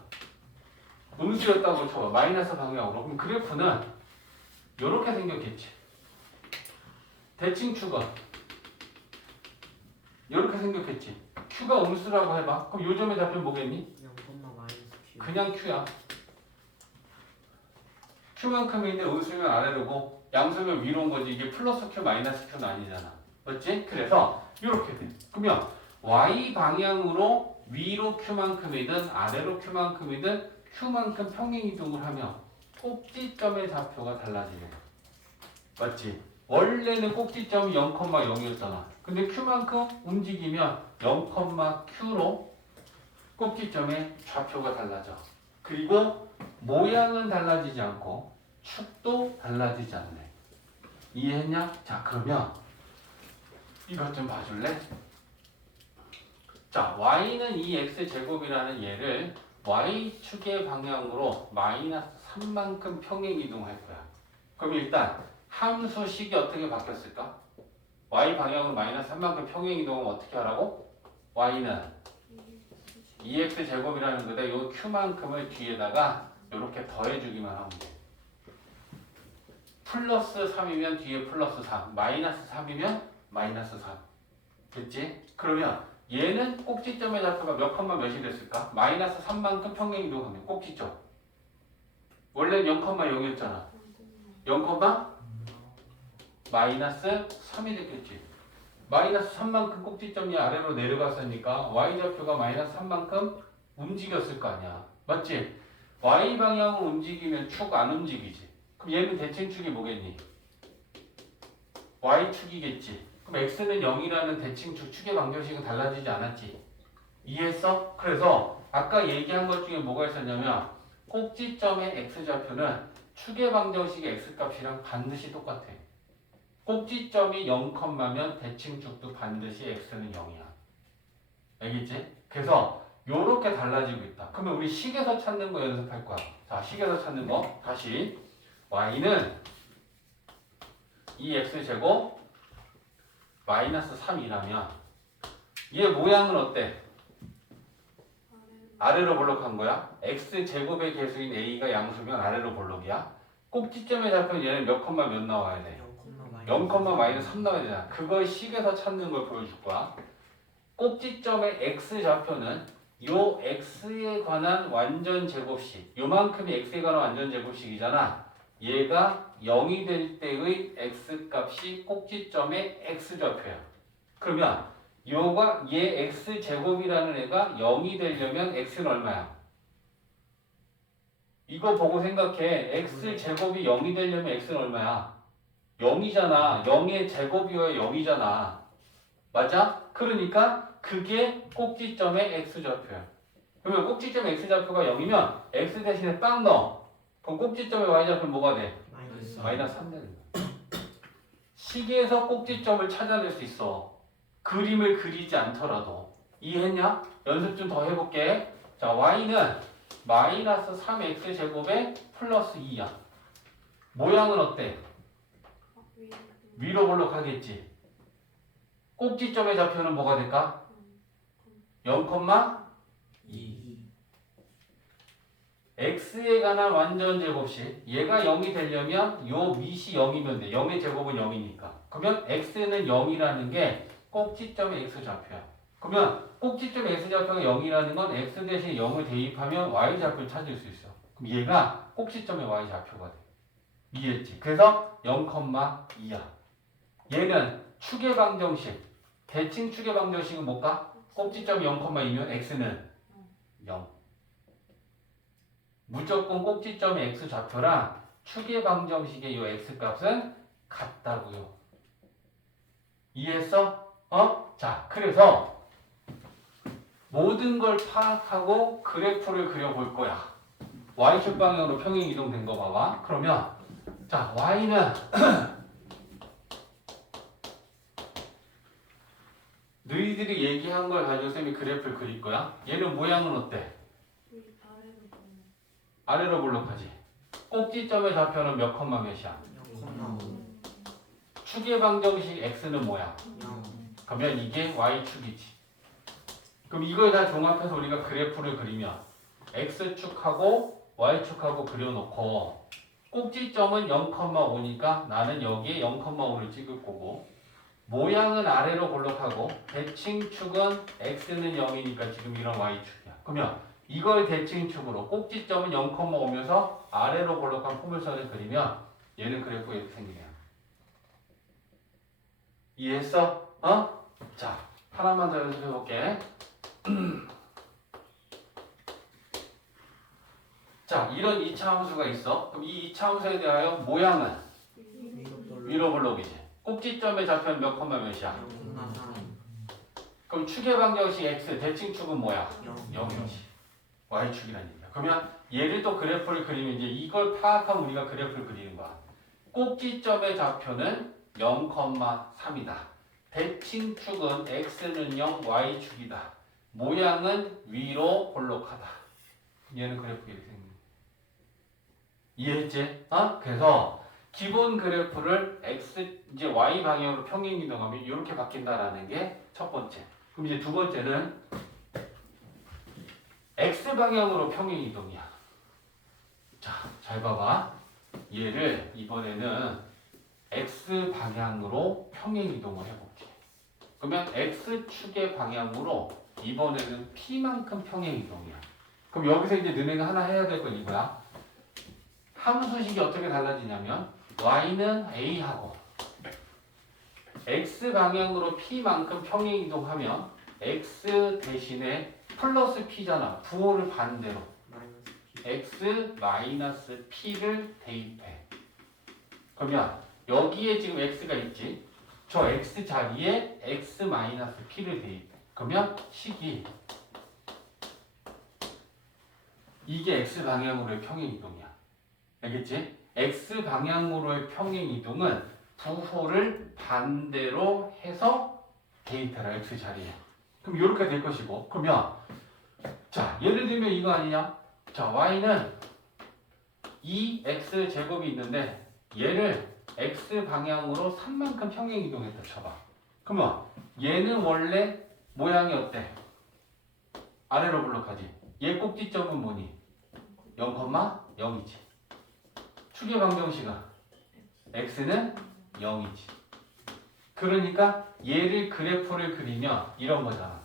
음수였다고 쳐봐. 마이너스 방향으로. 그럼 그래프는 이렇게 생겼겠지. 대칭축은 이렇게 생겼겠지. q가 음수라고 해봐. 그럼 요점의 좌표는 뭐겠니? 0,-q. 그냥 q야. Q만큼이 있는데 음수면 아래로고 양수면 위로 온 거지. 이게 플러스 Q 마이너스 Q는 아니잖아. 맞지? 그래서 이렇게 돼. 그러면 Y 방향으로 위로 Q만큼이든 아래로 Q만큼이든 Q만큼 평행이동을 하면 꼭지점의 좌표가 달라지는 거야. 맞지? 원래는 꼭지점이 0,0이었잖아. 근데 Q만큼 움직이면 0,Q로 꼭지점의 좌표가 달라져. 그리고 모양은 달라지지 않고 축도 달라지지 않네. 이해했냐? 자, 그러면 이것 좀 봐줄래? 자, y는 2x제곱이라는 얘를 y축의 방향으로 마이너스 3만큼 평행이동할 거야. 그럼 일단 함수식이 어떻게 바뀌었을까? y 방향으로 마이너스 3만큼 평행이동을 어떻게 하라고? y는 2x제곱이라는 거다. 요 q만큼을 뒤에다가 이렇게 더해주기만 하면 돼. 플러스 3이면 뒤에 플러스 3, 마이너스 3이면 마이너스 3. 됐지? 그러면 얘는 꼭지점의 좌표가 몇 컴마 몇이 됐을까? 마이너스 3만큼 평행이동하면 꼭지점. 원래는 0,0이었잖아. 0, 마이너스 3이 됐겠지. 마이너스 3만큼 꼭지점이 아래로 내려갔으니까 y좌표가 마이너스 3만큼 움직였을 거 아니야. 맞지? y방향으로 움직이면 축 안 움직이지. 그럼 얘는 대칭축이 뭐겠니? y축이겠지. 그럼 x는 0이라는 대칭축 축의 방정식은 달라지지 않았지. 이해했어? 그래서 아까 얘기한 것 중에 뭐가 있었냐면 꼭지점의 x좌표는 축의 방정식의 x값이랑 반드시 똑같아. 꼭지점이 0면 대칭축도 반드시 x는 0이야. 알겠지? 그래서 요렇게 달라지고 있다. 그러면 우리 식에서 찾는 거 연습할 거야. 자, 식에서 찾는 거 다시 y는 2x제곱 마이너스 3이라면 얘 모양은 어때? 아래로 볼록한 거야. x제곱의 개수인 a가 양수면 아래로 볼록이야. 꼭지점에 잡힌 얘는 몇 컴마 몇 나와야 돼? 0, 마이너스 3 나와야 되잖아. 그걸 식에서 찾는 걸 보여줄 거야. 꼭지점의 x좌표는 요 x에 관한 완전 제곱식, 요만큼이 x에 관한 완전 제곱식이잖아. 얘가 0이 될 때의 x값이 꼭지점의 x좌표야. 그러면 요가 얘 x제곱이라는 애가 0이 되려면 x는 얼마야? 이거 보고 생각해. x제곱이 0이 되려면 x는 얼마야? 0이잖아. 0의 제곱이어야 0이잖아. 맞아? 그러니까 그게 꼭지점의 x좌표야. 그러면 꼭지점의 x좌표가 0이면 x 대신에 빵 넣어. 그럼 꼭지점의 y좌표는 뭐가 돼? 마이너스 3 되는 거야. 식에서 꼭지점을 찾아낼 수 있어. 그림을 그리지 않더라도. 이해했냐? 연습 좀 더 해볼게. 자, y는 마이너스 3x제곱에 플러스 2야. 모양은 어때? 위로 볼록하겠지. 꼭지점의 좌표는 뭐가 될까? 0,2. x에 관한 완전 제곱식. 얘가 0이 되려면 요 밑이 0이면 돼. 0의 제곱은 0이니까. 그러면 x는 0이라는 게 꼭지점의 x좌표야. 그러면 꼭지점의 x좌표가 0이라는 건 x 대신 0을 대입하면 y좌표를 찾을 수 있어. 그럼 얘가 꼭지점의 y좌표가 돼. 이해했지? 그래서 0,2야. 얘는 축의 방정식. 대칭 축의 방정식은 뭘까? 꼭지점 0,2면 x는 0. 무조건 꼭지점의 x좌표랑 축의 방정식의 이 x값은 같다고요. 이해했어? 자, 그래서 모든 걸 파악하고 그래프를 그려볼 거야. y축 방향으로 평행 이동된 거 봐봐. 그러면 자, y는 너희들이 얘기한 걸 가지고 쌤이 그래프를 그릴 거야. 얘는 모양은 어때? 아래로 볼록하지. 꼭지점의 좌표는 몇 컴마 몇이야? 0,5. 축의 방정식 x는 뭐야? 그러면 이게 y축이지. 그럼 이걸 다 종합해서 우리가 그래프를 그리면 x축하고 y축하고 그려놓고 꼭지점은 0,5니까 나는 여기에 0,5를 찍을 거고 모양은 아래로 볼록하고 대칭축은 x는 0이니까 지금 이런 y축이야. 그러면 이걸 대칭축으로 꼭지점은 0,5면서 아래로 볼록한 포물선을 그리면 얘는 그래프가 이렇게 생기네요. 이해했어? 어? 자, 하나만 더 연습해 볼게. 자, 이런 2차 함수가 있어. 그럼 이 2차 함수에 대하여 모양은 위로 볼록이지. 꼭지점의 좌표는 몇 컴마 몇이야? 0,3 그럼 축의 방정식 x, 대칭축은 뭐야? 0 0이지. y축이라는 얘기야. 그러면 얘를 또 그래프를 그리면 이제 이걸 파악하면 우리가 그래프를 그리는 거야. 꼭지점의 좌표는 0,3이다. 대칭축은 x는 0, y축이다. 모양은 위로 볼록하다. 얘는 그래프 이렇게 생긴 거야. 이해했지? 어? 그래서 기본 그래프를 x 이제 y 방향으로 평행 이동하면 이렇게 바뀐다라는 게 첫 번째. 그럼 이제 두 번째는 x 방향으로 평행 이동이야. 자, 잘 봐봐. 얘를 이번에는 x 방향으로 평행 이동을 해볼게. 그러면 x 축의 방향으로 이번에는 p만큼 평행 이동이야. 그럼 여기서 이제 너네가 하나 해야 될 건 이거야. 함수식이 어떻게 달라지냐면 y는 a하고 x 방향으로 p만큼 평행 이동하면 x 대신에 플러스 p잖아. 부호를 반대로 x 마이너스 p를 대입해. 그러면 여기에 지금 x가 있지. 저 x 자리에 x 마이너스 p를 대입해. 그러면 식이 이게 x 방향으로의 평행 이동이야. 알겠지? x 방향으로의 평행 이동은 부호를 반대로 해서 대입해라. x 자리에. 그럼 이렇게 될 것이고. 그러면 자, 예를 들면 이거 아니냐? 자, y는 2x 제곱이 있는데 얘를 x 방향으로 3만큼 평행 이동했다 쳐봐. 그러면 얘는 원래 모양이 어때? 아래로 볼록하지? 얘 꼭지점은 뭐니? 0,0이지. 축의 방정식은 x는 0이지. 그러니까 얘를 그래프를 그리면 이런 거잖아.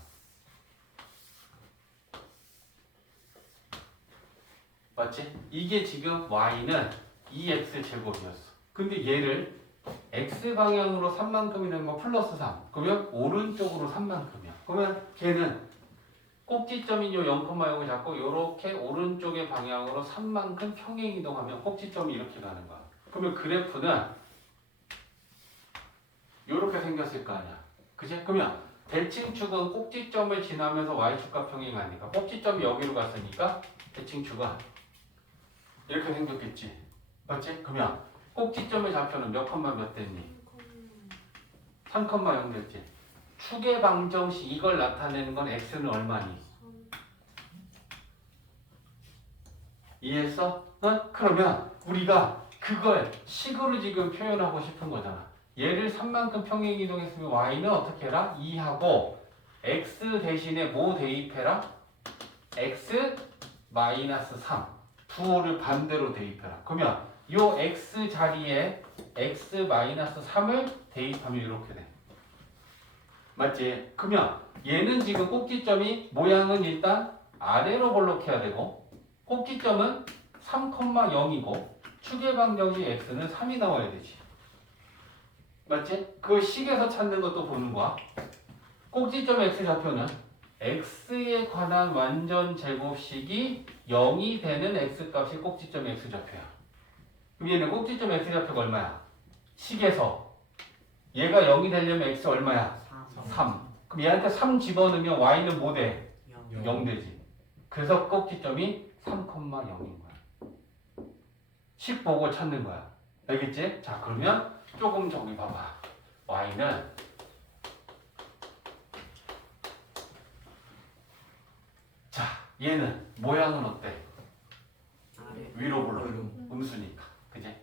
맞지? 이게 지금 y는 2x 제곱이었어. 근데 얘를 x 방향으로 3만큼이 되는 거 플러스 3. 그러면 오른쪽으로 3만큼이야. 그러면 걔는 꼭지점인 요 0,0을 잡고 요렇게 오른쪽의 방향으로 3만큼 평행 이동하면 꼭지점이 이렇게 가는 거야. 그러면 그래프는 요렇게 생겼을 거 아니야. 그치? 그러면 대칭축은 꼭지점을 지나면서 y축과 평행하니까 꼭지점이 여기로 갔으니까 대칭축은 이렇게 생겼겠지. 맞지? 그러면 꼭지점의 좌표는 몇 컴마 몇 됐니? 3,0 됐지. 축의 방정식 이걸 나타내는 건 x는 얼마니? 이해했어? 어? 그러면 우리가 그걸 식으로 지금 표현하고 싶은 거잖아. 얘를 3만큼 평행 이동했으면 y는 어떻게 해라? 2하고 x 대신에 뭐 대입해라? x 마이너스 3 부호를 반대로 대입해라. 그러면 요 x 자리에 x 마이너스 3을 대입하면 이렇게 돼. 맞지? 그러면 얘는 지금 꼭지점이 모양은 일단 아래로 볼록해야 되고 꼭지점은 3,0이고 축의 방정식 x는 3이 나와야 되지. 맞지? 그 식에서 찾는 것도 보는 거야. 꼭지점 x 좌표는 x에 관한 완전 제곱식이 0이 되는 x값이 꼭지점 x 좌표야. 그럼 얘는 꼭지점 x 좌표가 얼마야? 식에서 얘가 0이 되려면 x 얼마야? 3. 그럼 얘한테 3 집어넣으면 y는 뭐 돼? 0 되지. 그래서 꼭지점이 3,0인 거야. 식 보고 찾는 거야. 알겠지? 자, 그러면 조금 저기 봐봐. y는 자, 얘는 모양은 어때? 위로 볼록. 음수니까. 그지?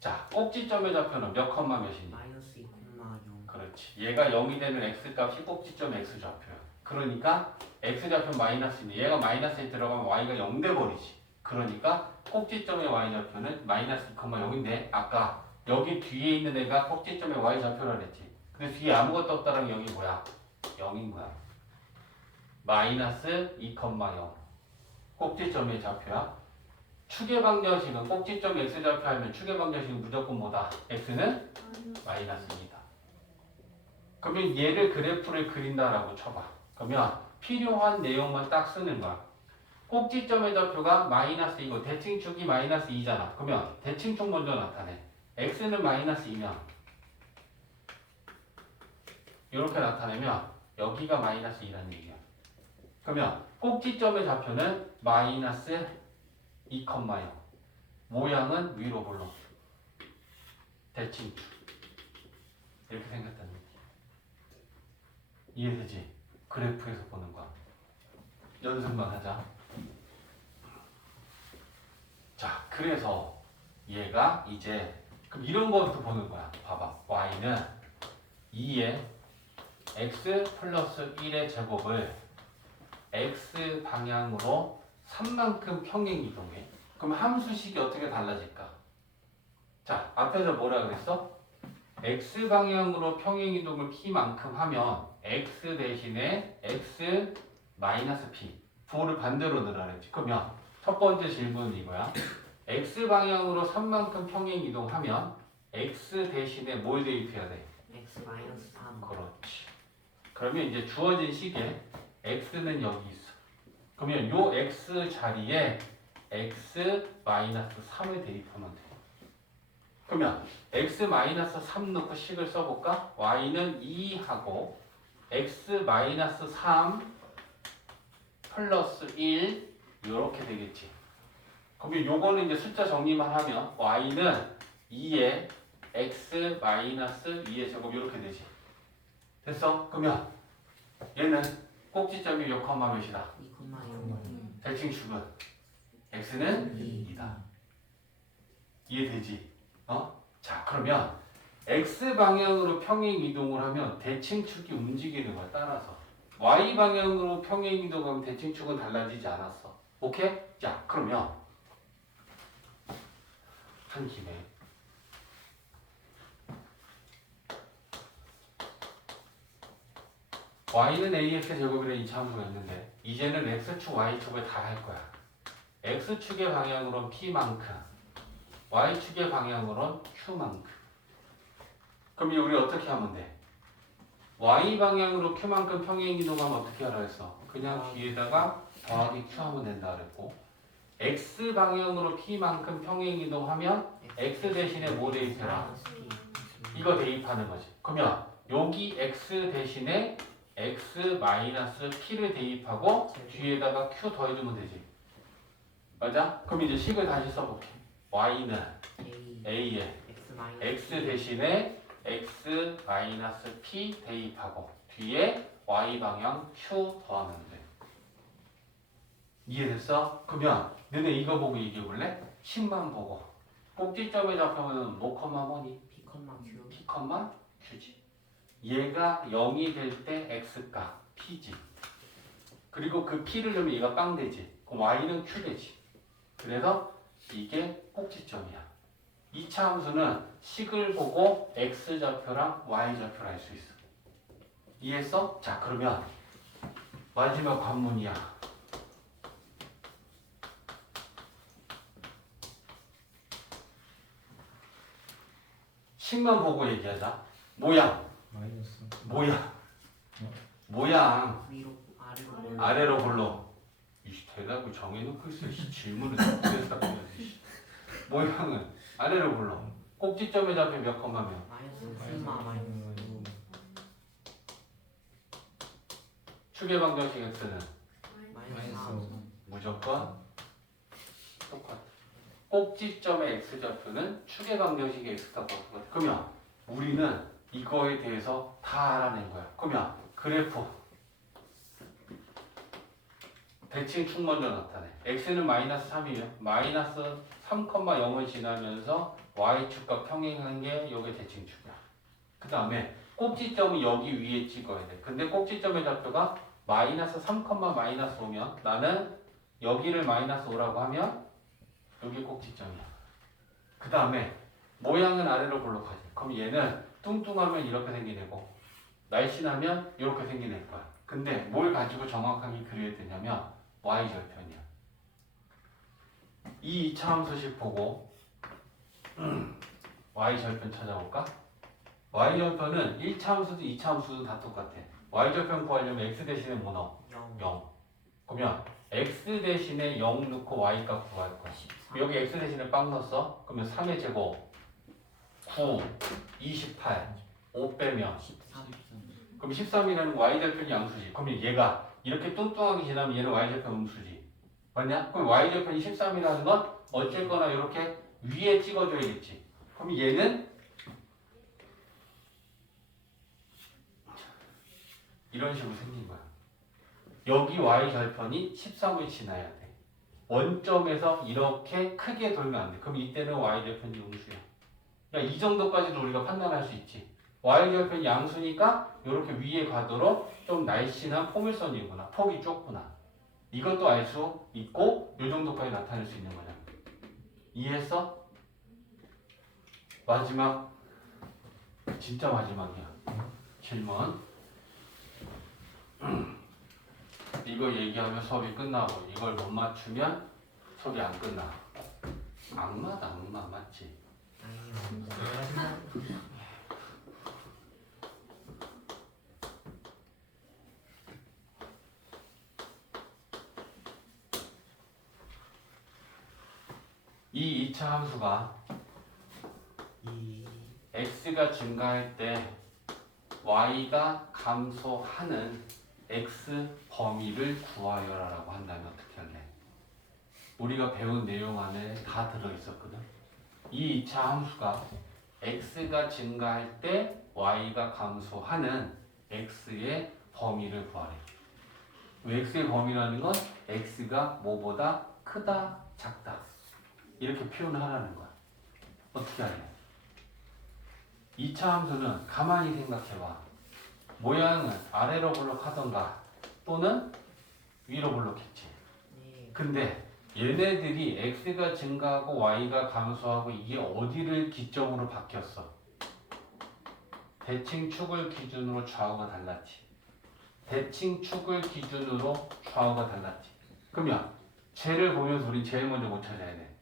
자, 꼭지점의 좌표는 몇 컴마 몇이니? 마이너스 2,0 그렇지. 얘가 0이 되는 x값이 꼭지점 x 좌표야. 그러니까 x 좌표 마이너스인데 얘가 마이너스에 들어가면 y가 0 돼버리지. 그러니까 꼭지점의 y 좌표는 마이너스 2,0인데 아까 여기 뒤에 있는 애가 꼭지점의 y 좌표라 그랬지. 근데 뒤에 아무것도 없다는 0이 뭐야? 0인 거야. 마이너스 2,0 꼭지점의 좌표야. 축의 방정식은 꼭지점 x좌표 하면 축의 방정식은 무조건 뭐다? x는 마이너스 2다. 그러면 얘를 그래프를 그린다라고 쳐봐. 그러면 필요한 내용만 딱 쓰는 거야. 꼭지점의 좌표가 마이너스 2고 대칭축이 마이너스 2잖아. 그러면 대칭축 먼저 나타내. x는 마이너스 2면 이렇게 나타내면 여기가 마이너스 2라는 얘기야. 그러면 꼭지점의 좌표는 마이너스 2,0 모양은 위로 볼록 대칭축 이렇게 생겼다는 얘기. 이해되지? 그래프에서 보는 거야. 연습만 하자. 자, 그래서 얘가 이제 그럼 이런 거부터 보는 거야. 봐봐. y는 2의 x 플러스 1의 제곱을 x 방향으로 3만큼 평행 이동해. 그럼 함수식이 어떻게 달라질까? 자, 앞에서 뭐라 그랬어? x 방향으로 평행 이동을 p만큼 하면 x 대신에 x 마이너스 p 부호를 반대로 넣으라 그랬지. 그러면 첫 번째 질문은 이거야. x 방향으로 3만큼 평행 이동하면 x 대신에 뭘 대입해야 돼? x 마이너스 3. 그렇지. 그러면 이제 주어진 식에 x는 여기 있어. 그러면 요 x 자리에 x 마이너스 3을 대입하면 돼. 그러면 x 마이너스 3 넣고 식을 써볼까? y는 2하고 x 마이너스 3 플러스 1 이렇게 되겠지. 그러면 요거는 이제 숫자 정리만 하면 y는 2에 x 마이너스 2의 제곱 이렇게 되지. 됐어? 그러면 얘는 꼭지점이 몇 컴마 몇이다? 2,0. 대칭축은 x는 2. 2다. 이해되지? 자, 그러면 x 방향으로 평행 이동을 하면 대칭축이 움직이는 거야. 따라서 y 방향으로 평행 이동하면 대칭축은 달라지지 않았어. 오케이? 자, 그러면 한 김에 y는 ax 제곱이라는 이차함수가 있는데 이제는 x축, y축을 다 할 거야. x축의 방향으로는 p만큼 y축의 방향으로는 q만큼. 그럼 우리 어떻게 하면 돼? y 방향으로 q만큼 평행 이동하면 어떻게 하라 했어? 그냥 뒤에다가 더하기 q 하면 된다 그랬고 x 방향으로 p만큼 평행 이동하면 x 대신에 뭐 대입해라? 이거 대입하는 거지. 그러면 여기 x 대신에 x 마이너스 p를 대입하고 뒤에다가 q 더해주면 되지. 맞아? 그럼 이제 식을 다시 써볼게. y는 a에 x 대신에 x 마이너스 p 대입하고 뒤에 y 방향 q 더하면 돼. 이해됐어? 그러면 너네 이거 보고 얘기해볼래? 10만 보고 꼭지점에 잡혀면 뭐 컴마 뭐니? p, q. p 컴마 q지. 얘가 0이 될 때 x가 p지. 그리고 그 p를 넣으면 얘가 빵 되지. 그럼 y는 q 되지. 그래서 이게 꼭지점이야. 2차 함수는 식을 보고 x좌표랑 y좌표를 알 수 있어. 이해했어? 자, 그러면 마지막 관문이야. 식만 보고 얘기하자. 모양. 마이너스. 모양. 위로 아래로 아래로 볼로. 이 대답을 정해놓고 있어. 질문을 그래서 답해야지. 모양은 아래로 볼로. 꼭지점에 잡혀 몇 컴마면? 마이너스 3 마이너스 축의 방정식 x는 마이너스 3. 무조건 똑같아. 꼭지점의 x좌표는 축의 방정식의 x가 똑같아. 그러면 우리는 이거에 대해서 다 알아낸 거야. 그러면 그래프 대칭축 먼저 나타내. x는 마이너스 3이면 마이너스 3,0을 지나면서 y축과 평행한 게 여기 대칭축이야. 그 다음에 꼭지점은 여기 위에 찍어야 돼. 근데 꼭지점의 좌표가 마이너스 3, 마이너스 5면 나는 여기를 마이너스 5라고 하면 여기 꼭지점이야. 그 다음에 모양은 아래로 볼록하지. 그럼 얘는 뚱뚱하면 이렇게 생긴 애고 날씬하면 이렇게 생긴 애 거야. 근데 뭘 가지고 정확하게 그려야 되냐면 y절편이야. 이 2차 함수식 보고 y 절편 찾아볼까? y 절편은 1차 함수도 2차 함수도 다 똑같아. y 절편 구하려면 x 대신에 뭐 넣어? 0 0. 그러면 x 대신에 0 넣고 y 값 구할 거야. 13 여기 x 대신에 빵 넣었어? 그러면 3의 제곱 9, 28, 5 빼면 13 그럼 13이라는 y 절편이 양수지. 그러면 얘가 이렇게 뚱뚱하게 지나면 얘는 y 절편 음수지. 맞냐? 그럼 y 절편이 13이라는 건 어쨌거나 이렇게 위에 찍어줘야겠지. 그럼 얘는 이런 식으로 생긴 거야. 여기 y 절편이 13을 지나야 돼. 원점에서 이렇게 크게 돌면 안 돼. 그럼 이때는 y 절편이 음수야. 그러니까 이 정도까지도 우리가 판단할 수 있지. y 절편이 양수니까 이렇게 위에 가도록 좀 날씬한 포물선이구나. 폭이 좁구나. 이것도 알 수 있고 이 정도까지 나타낼 수 있는 거냐. 이해했어? 마지막, 진짜 마지막이야. 질문. 이거 얘기하면 수업이 끝나고 이걸 못 맞추면 수업이 안 끝나. 악마다 악마 맞지? 아니요. 이 2차 함수가 이 x가 증가할 때 y가 감소하는 x 범위를 구하여라라고 한다면 어떻게 할래? 우리가 배운 내용 안에 다 들어있었거든. 이 2차 함수가 x가 증가할 때 y가 감소하는 x의 범위를 구하래. x의 범위라는 건 x가 뭐보다 크다, 작다 이렇게 표현을 하라는 거야. 어떻게 할래? 2차 함수는 가만히 생각해봐. 모양은 아래로 블록하던가 또는 위로 블록했지. 네. 근데 얘네들이 x가 증가하고 y가 감소하고 이게 어디를 기점으로 바뀌었어? 대칭축을 기준으로 좌우가 달랐지. 대칭축을 기준으로 좌우가 달랐지. 그러면 쟤를 보면서 우린 제일 먼저 뭐 찾아야 돼?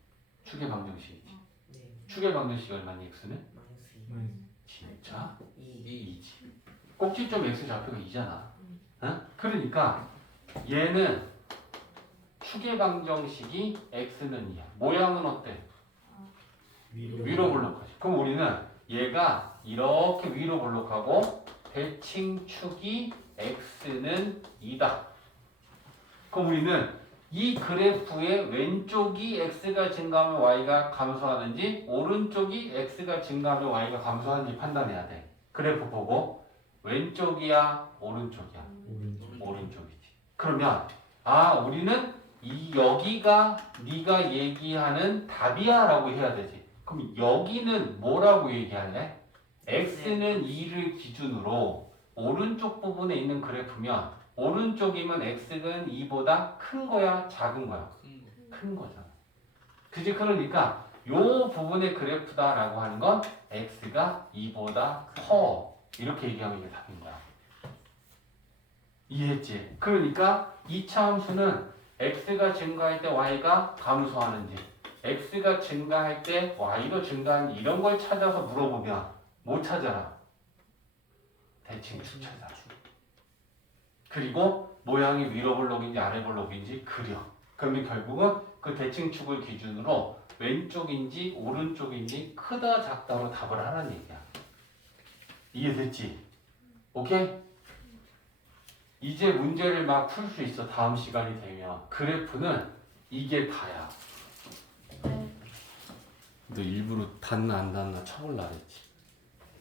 축의 방정식이지. 네. 축의 방정식이 얼마니 x는? 마이너스 진짜? 2 2지. 꼭지점 x 좌표가 2잖아. 어? 그러니까 얘는 축의 방정식이 x는 2야. 모양은 어때? 위로 볼록하지. 그럼 우리는 얘가 이렇게 위로 볼록하고 대칭축이 x는 2다. 그럼 우리는 이 그래프의 왼쪽이 x가 증가하면 y가 감소하는지 오른쪽이 x가 증가하면 y가 감소하는지 판단해야 돼. 그래프 보고 왼쪽이야 오른쪽이야? 오른쪽이지. 그러면 우리는 이 여기가 네가 얘기하는 답이야 라고 해야 되지. 그럼 여기는 뭐라고 얘기할래? x는 2를 기준으로 오른쪽 부분에 있는 그래프면 오른쪽이면 x는 2보다 큰 거야 작은 거야? 큰 거잖아. 그지? 그러니까 요 부분의 그래프다라고 하는 건 x가 2보다 커 이렇게 얘기하면 이게 답인 거야. 이해했지? 그러니까 2차 함수는 x가 증가할 때 y가 감소하는지 x가 증가할 때 y도 증가하는지 이런 걸 찾아서 물어보면 뭐 찾아라? 대칭축 찾아라. 그리고 모양이 위로 블록인지 아래 블록인지 그려. 그러면 결국은 그 대칭축을 기준으로 왼쪽인지 오른쪽인지 크다 작다로 답을 하라는 얘기야. 이해됐지? 오케이? 이제 문제를 막 풀 수 있어. 다음 시간이 되면. 그래프는 이게 다야. 네. 너 일부러 닿나 안 닿나 쳐볼라 그랬지.